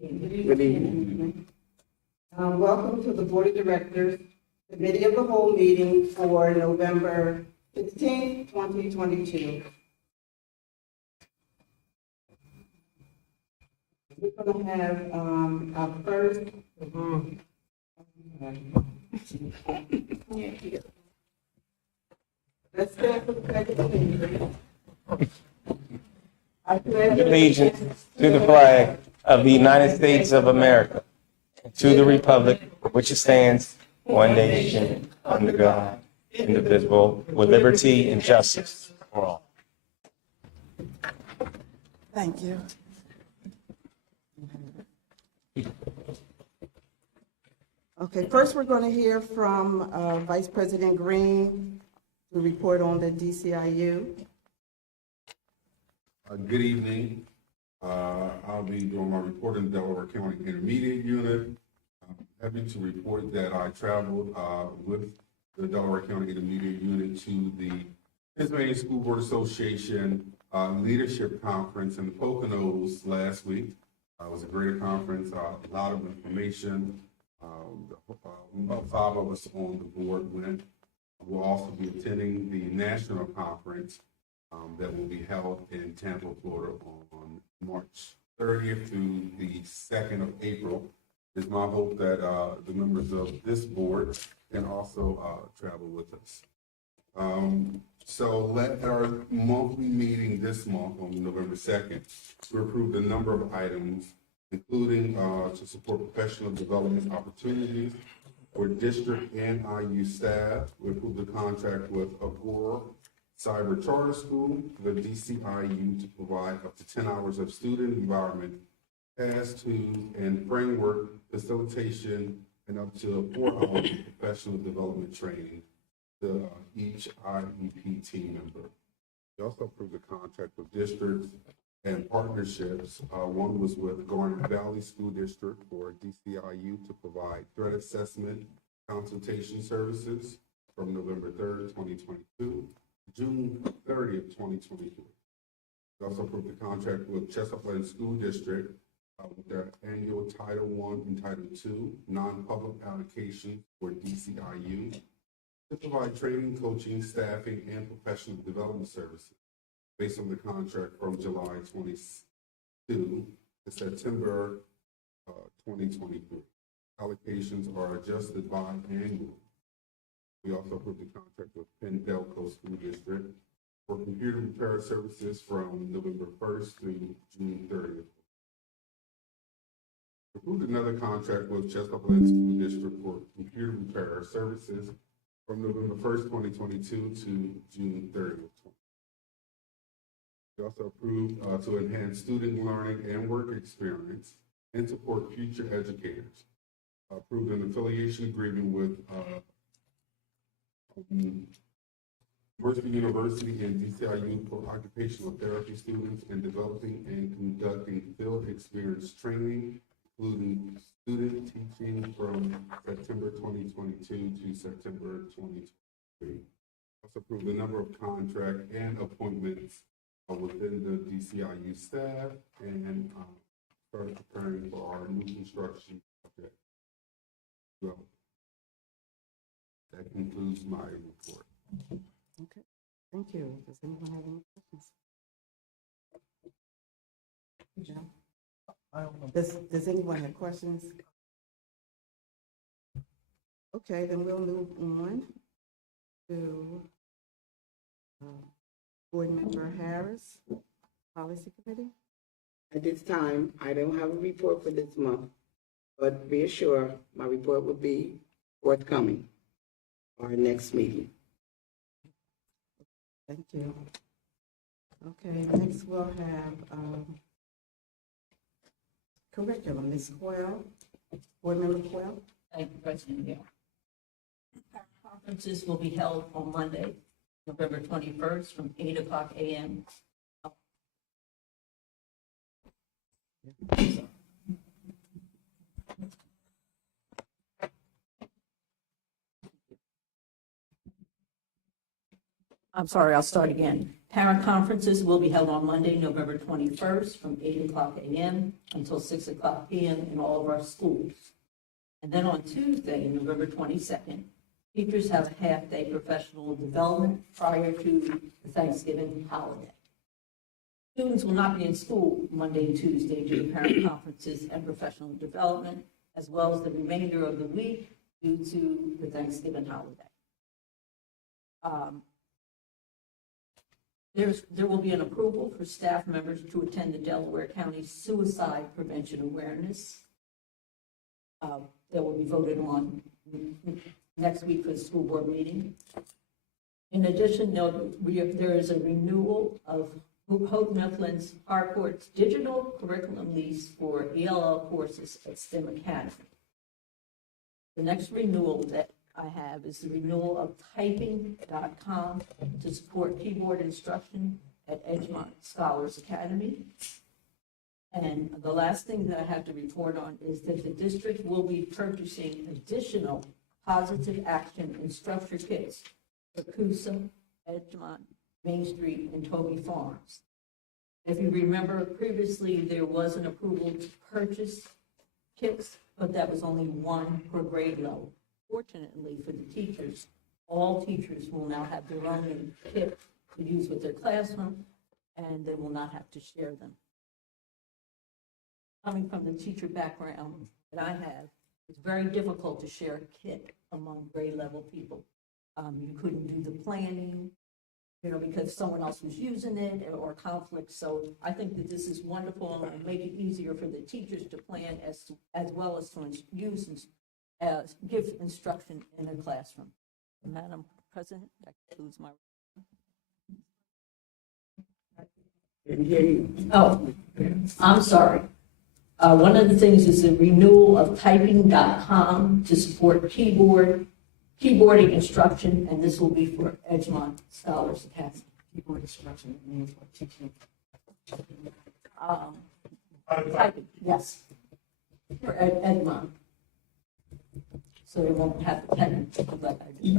Good evening. Welcome to the Board of Directors Committee of the Whole meeting for November 16, 2022. We're going to have our first. Let's stand for the pledge of allegiance. I pledge Allegiance to the flag of the United States of America, and to the republic which stands one nation under God, indivisible, with liberty and justice for all. Thank you. Okay, first we're going to hear from Vice President Green to report on the DCIU. Good evening. I'll be doing my report in the Delaware County Intermediate Unit. I'm happy to report that I traveled with the Delaware County Intermediate Unit to the Pennsylvania School Board Association Leadership Conference in the Poconos last week. It was a great conference, a lot of information. About 5 of us on the board went. We'll also be attending the national conference that will be held in Tampa, Florida on March 30th through the 2nd of April. It's my hope that the members of this board can also travel with us. So at our monthly meeting this month on November 2nd, we approved a number of items, including to support professional development opportunities for district and IU staff. We approved a contract with Agora Cyber Charter School, the DCIU, to provide up to 10 hours of student environment, task tools, and framework facilitation, and up to 4 hours of professional development training to each IEP team member. We also approved a contract with districts and partnerships. One was with Garnet Valley School District for DCIU to provide threat assessment consultation services from November 3rd, 2022. June 30th, 2023. We also approved the contract with Chesapeake Lake School District with their annual Title I and Title II non-public allocation for DCIU to provide training, coaching, staffing, and professional development services based on the contract from July 22 to September 2023. Allocations are adjusted biannually. We also approved the contract with Penn Delco School District for computer repair services from November 1st through June 30th. We approved another contract with Chesapeake Lake School District for computer repair services from November 1st, 2022 to June 30th. We also approved to enhance student learning and work experience and support future educators. Approved an affiliation agreement with Mercer University and DCIU for occupational therapy students in developing and conducting field experience training, including student teaching from September 2022 to September 2023. Also approved a number of contract and appointments within the DCIU staff and started preparing for our new construction project. So that concludes my report. Okay, thank you. Does anyone have any questions? Does anyone have questions? Okay, then we'll move on to Board Member Harris, Policy Committee. At this time, I don't have a report for this month, but be assured my report will be forthcoming our next meeting. Thank you. Okay, next we'll have curriculum. Ms. Quell, Board Member Quell. Thank you, President Hill. Our conferences will be held on Monday, November 21st from 8 o'clock a.m. I'm sorry, I'll start again. Parent conferences will be held on Monday, November 21st, from 8 o'clock a.m. until 6 o'clock p.m. in all of our schools. And then on Tuesday, November 22nd, teachers have a half-day professional development prior to the Thanksgiving holiday. Students will not be in school Monday and Tuesday due to parent conferences and professional development, as well as the remainder of the week due to the Thanksgiving holiday. There will be an approval for staff members to attend the Delaware County Suicide Prevention Awareness. That will be voted on next week for the school board meeting. In addition, there is a renewal of Hope Mifflin's Harcourt's digital curriculum lease for ELL courses at STEM Academy. The next renewal that I have is the renewal of typing.com to support keyboard instruction at Edgemont Scholars Academy. And the last thing that I have to report on is that the district will be purchasing additional positive action and structure kits for CUSA, Edgemont, Main Street, and Toby Farms. If you remember, previously there was an approval to purchase kits, but that was only one per grade level. Fortunately for the teachers, all teachers will now have their own kit to use with their classroom, and they will not have to share them. Coming from the teacher background that I have, it's very difficult to share a kit among grade level people. You couldn't do the planning, because someone else was using it or conflict. So I think that this is wonderful and will make it easier for the teachers to plan as well as to use and give instruction in a classroom. Madam President, that concludes my. Didn't hear you. Oh, I'm sorry. One of the things is the renewal of typing.com to support keyboarding instruction, and this will be for Edgemont Scholars Academy. Keyboard instruction means what teaching? Typing, yes, for Edgemont. So they won't have to type like I do.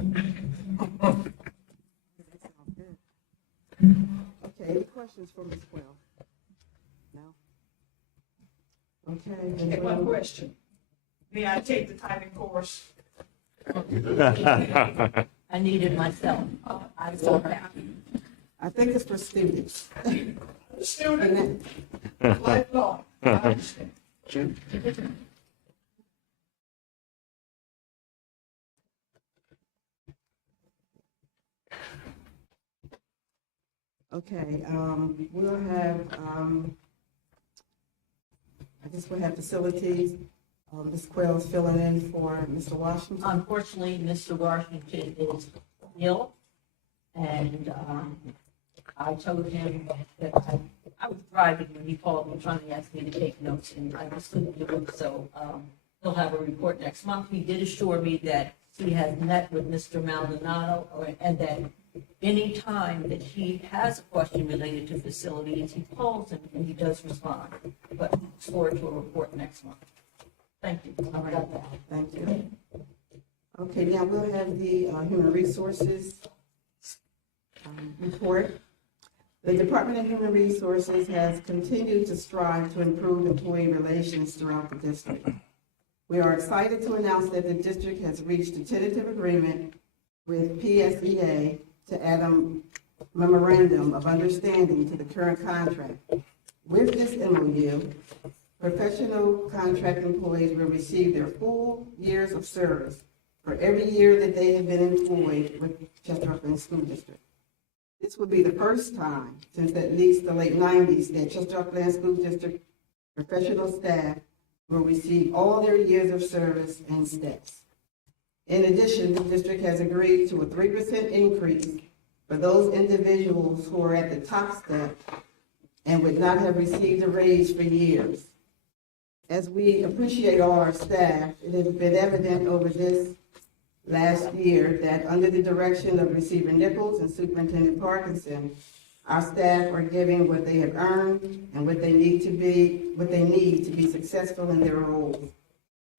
Okay, any questions for Ms. Quill? No? Okay. Okay, one question. May I take the typing course? I need it myself. I'm so happy. I think it's for students. Student, lifelong. I understand. Okay, we'll have, I guess we'll have facilities. Ms. Quill's filling in for Mr. Washington. Unfortunately, Mr. Washington is ill, and I told him that I was driving when he called me trying to ask me to take notes, and I just couldn't do it, so he'll have a report next month. He did assure me that he has met with Mr. Maldonado, and that any time that he has a question related to facilities, he calls him and he does respond, but look forward to a report next month. Thank you. All right, thank you. Okay, now we'll have the Human Resources report. The Department of Human Resources has continued to strive to improve employee relations throughout the district. We are excited to announce that the district has reached a tentative agreement with PSEA to add a memorandum of understanding to the current contract. With this MOU, professional contract employees will receive their full years of service for every year that they have been employed with Chester Upland School District. This will be the first time since at least the late 90s that Chester Upland School District professional staff will receive all their years of service and steps. In addition, the district has agreed to a 3% increase for those individuals who are at the top step and would not have received a raise for years. As we appreciate all our staff, it has been evident over this last year that under the direction of Receiver Nichols and Superintendent Parkinson, our staff are giving what they have earned and what they need to be successful in their roles.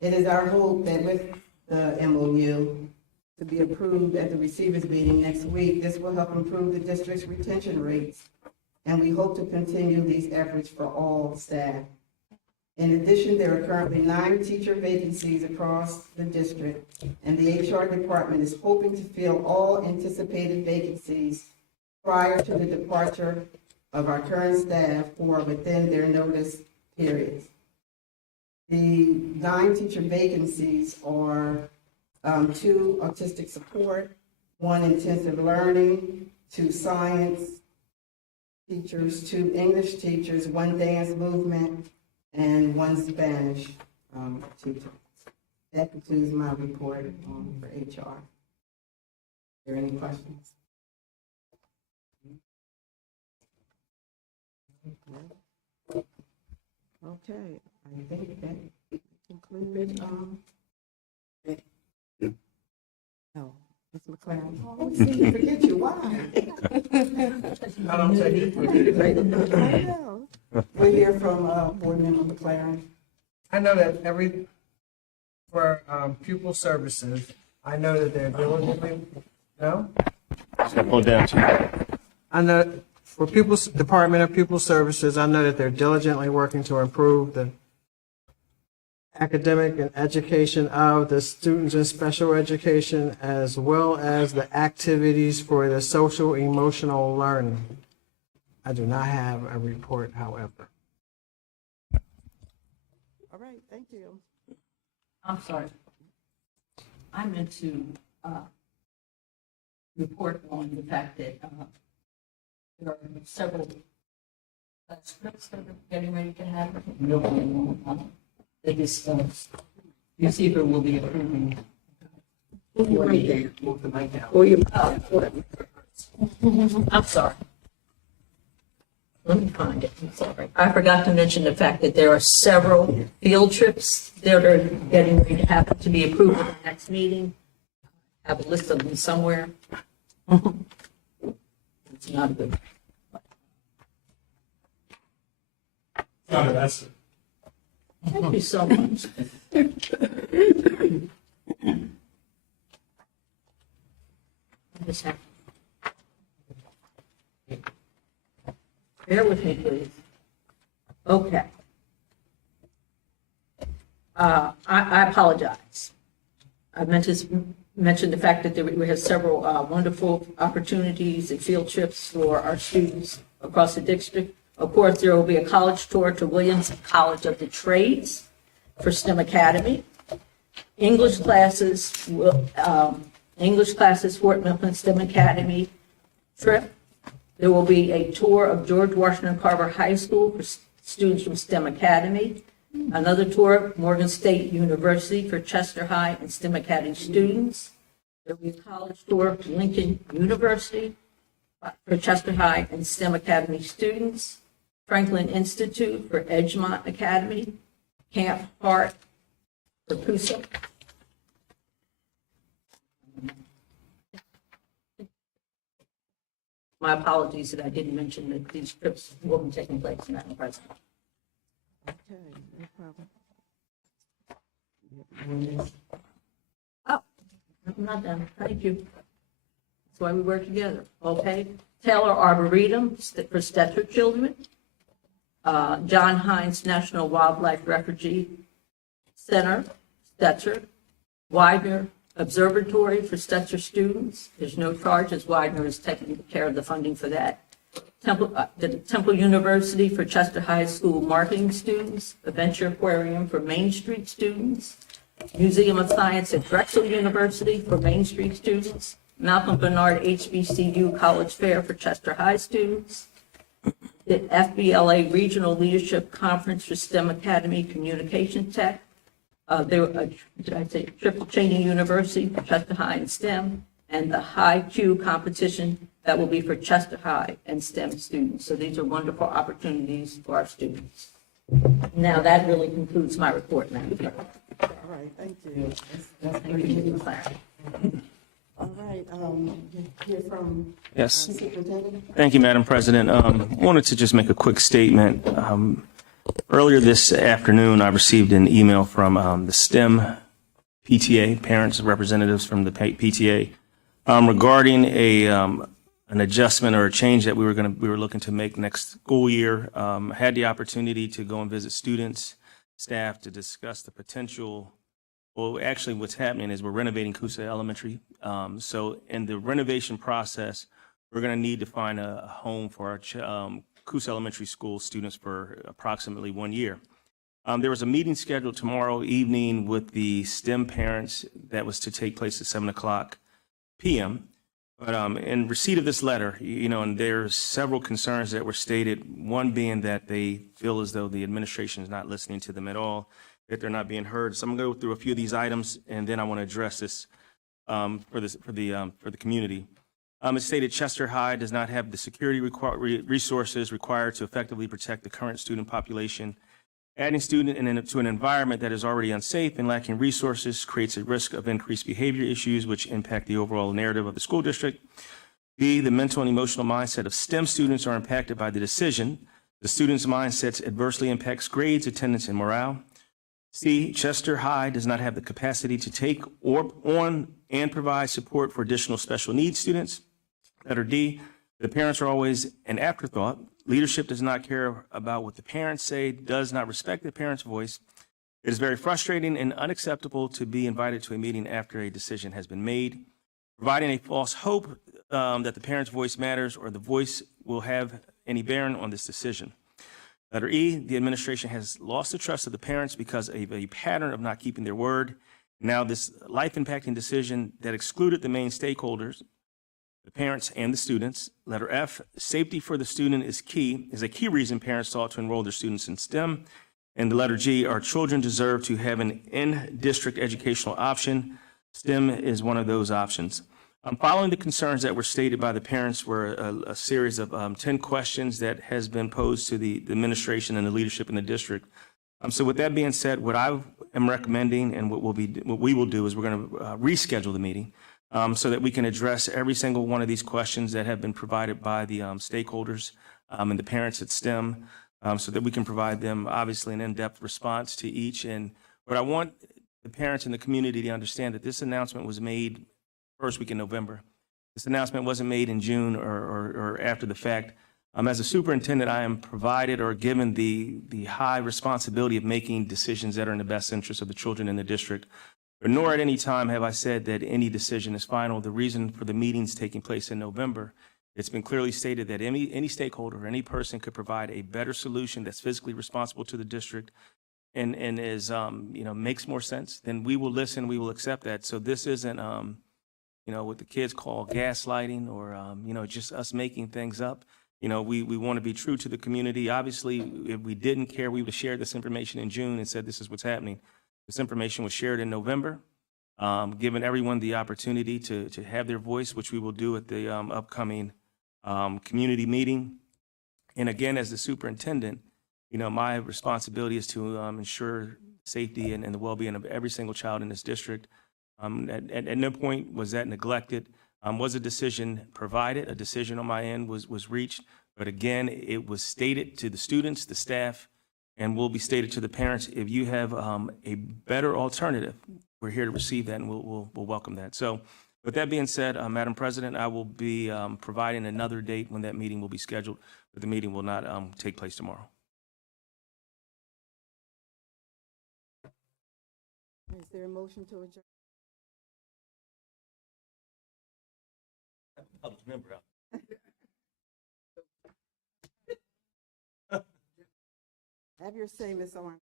It is our hope that with the MOU, to be approved at the receivers meeting next week. This will help improve the district's retention rates, and we hope to continue these efforts for all staff. In addition, there are currently 9 teacher vacancies across the district, and the HR department is hoping to fill all anticipated vacancies prior to the departure of our current staff who are within their notice periods. The 9 teacher vacancies are 2 autistic support, 1 intensive learning, 2 science teachers, 2 English teachers, 1 dance movement, and 1 Spanish teacher. That concludes my report for HR. Are there any questions? Okay, I think that concludes, oh, Ms. McLaren. I always seem to forget you, why? I don't take it. I know. We'll hear from Board Member McLaren. I know that for pupil services, I know that they're diligently, no? Hold down to I know for Department of Pupil Services, I know that they're diligently working to improve the academic and education of the students in special education, as well as the activities for the social emotional learning. I do not have a report, however. All right, thank you. I'm sorry. I meant to report on the fact that there are several scripts that are getting ready to happen. That this receiver will be approving. Right there. Move the mic down. Or you, I'm sorry. Let me find it. I'm sorry. I forgot to mention the fact that there are several field trips that are getting ready to happen to be approved at the next meeting. I have a list of them somewhere. It's not good. Thank you so much. Just have- Bear with me, please. Okay. I apologize. I meant to mention the fact that we have several wonderful opportunities and field trips for our students across the district. Of course, there will be a college tour to Williams College of the Trades for STEM Academy. English classes, Fort Mifflin STEM Academy trip. There will be a tour of George Washington Carver High School for students from STEM Academy. Another tour of Morgan State University for Chester High and STEM Academy students. There will be a college tour to Lincoln University for Chester High and STEM Academy students. Franklin Institute for Edgemont Academy. Camp Hart for Coosa. My apologies that I didn't mention that these trips will be taking place, Madam President. Okay, no problem. Oh, I'm not done. Thank you. That's why we work together. Okay. Taylor Arboretum for Stetzer children. John Hines National Wildlife Refugee Center, Stetzer. Widener Observatory for Stetzer students. There's no charge as Widener is taking care of the funding for that. Temple University for Chester High School marketing students. Adventure Aquarium for Main Street students. Museum of Science at Drexel University for Main Street students. Malcolm Bernard HBCU College Fair for Chester High students. The FBLA Regional Leadership Conference for STEM Academy Communication Tech. Triple Cheney University for Chester High and STEM, and the High Q competition that will be for Chester High and STEM students. So these are wonderful opportunities for our students. Now that really concludes my report, Madam Clerk. All right, thank you. That's Thank great. you, Ms. McLaren. All right, hear from Yes. Superintendent. Thank you, Madam President. Wanted to just make a quick statement. Earlier this afternoon, I received an email from the STEM PTA, parents, representatives from the PTA, regarding an adjustment or a change that we were looking to make next school year. Had the opportunity to go and visit students, staff, to discuss the potential. Well, actually, what's happening is we're renovating CUSA Elementary. So in the renovation process, we're going to need to find a home for our CUSA Elementary School students for approximately 1 year. There was a meeting scheduled tomorrow evening with the STEM parents that was to take place at 7:00 p.m. But in receipt of this letter, and there's several concerns that were stated, one being that they feel as though the administration is not listening to them at all, that they're not being heard. So I'm going to go through a few of these items, and then I want to address this for the community. It stated Chester High does not have the security resources required to effectively protect the current student population. Adding student to an environment that is already unsafe and lacking resources creates a risk of increased behavior issues which impact the overall narrative of the school district. B, the mental and emotional mindset of STEM students are impacted by the decision. The students' mindsets adversely impacts grades, attendance, and morale. C, Chester High does not have the capacity to take on and provide support for additional special needs students. Letter D, the parents are always an afterthought. Leadership does not care about what the parents say, does not respect the parents' voice. It is very frustrating and unacceptable to be invited to a meeting after a decision has been made, providing a false hope that the parents' voice matters or the voice will have any bearing on this decision. Letter E, the administration has lost the trust of the parents because of a pattern of not keeping their word. Now this life-impacting decision that excluded the main stakeholders, the parents and the students. Letter F, safety for the student is a key reason parents sought to enroll their students in STEM. And the letter G, our children deserve to have an in-district educational option. STEM is one of those options. Following the concerns that were stated by the parents were a series of 10 questions that has been posed to the administration and the leadership in the district. So with that being said, what I am recommending and what we will do is we're going to reschedule the meeting so that we can address every single one of these questions that have been provided by the stakeholders and the parents at STEM so that we can provide them, obviously, an in-depth response to each. And what I want the parents and the community to understand that this announcement was made first week in November. This announcement wasn't made in June or after the fact. As a superintendent, I am provided or given the high responsibility of making decisions that are in the best interest of the children in the district. Nor at any time have I said that any decision is final. The reason for the meetings taking place in November, it's been clearly stated that any stakeholder, any person could provide a better solution that's physically responsible to the district and is, makes more sense, then we will listen, we will accept that. So this isn't, what the kids call gaslighting or, just us making things up. We want to be true to the community. Obviously, if we didn't care, we would have shared this information in June and said this is what's happening. This information was shared in November, giving everyone the opportunity to have their voice, which we will do at the upcoming community meeting. And again, as the superintendent, my responsibility is to ensure safety and the well-being of every single child in this district. At no point was that neglected. Was a decision provided, a decision on my end was reached, but again, it was stated to the students, the staff, and will be stated to the parents. If you have a better alternative, we're here to receive that and we'll welcome that. So with that being said, Madam President, I will be providing another date when that meeting will be scheduled, but the meeting will not take place tomorrow. Is there a motion to adjourn? Public member. Have your say, Ms. Owen.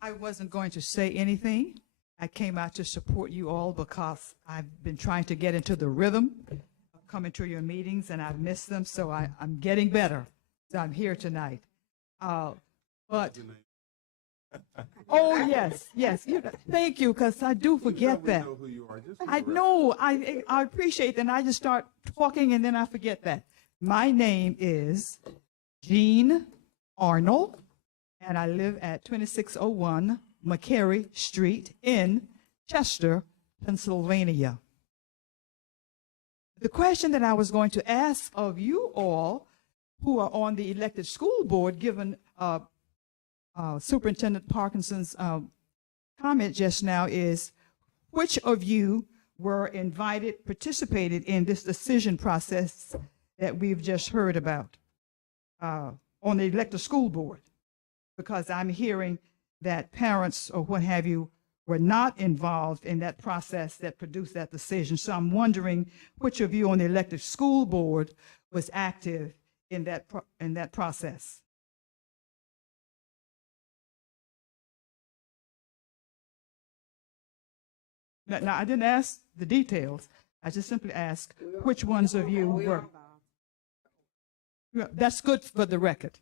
I wasn't going to say anything. I came out to support you all because I've been trying to get into the rhythm of coming to your meetings and I've missed them, so I'm getting better. So I'm here tonight. But oh, yes. Thank you, because I do forget that. Know who you are. Just I know. I appreciate that. And I just start talking and then I forget that. My name is Jean Arnold, and I live at 2601 McCary Street in Chester, Pennsylvania. The question that I was going to ask of you all who are on the elected school board, given Superintendent Parkinson's comment just now, is which of you were invited, participated in this decision process that we've just heard about on the elected school board? Because I'm hearing that parents or what have you were not involved in that process that produced that decision. So I'm wondering which of you on the elected school board was active in that process. Now, I didn't ask the details. I just simply asked which ones of you were. Yeah, that's good for the record.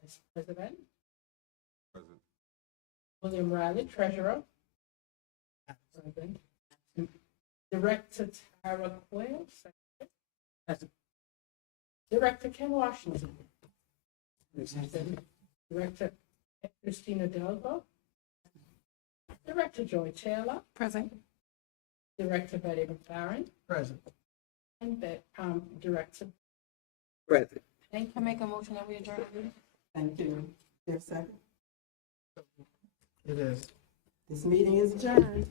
Vice President. Present. William Riley, Treasurer. Present. Director Tara Quayle, Secretary. Present. Director Ken Washington. Present. Director Christina Delvo. Director Joy Taylor. Present. Director Betty McLaren. Present. And Director. Present. Thank you. Make a motion that we adjourn. Thank you. Is there a second? It is. This meeting is adjourned.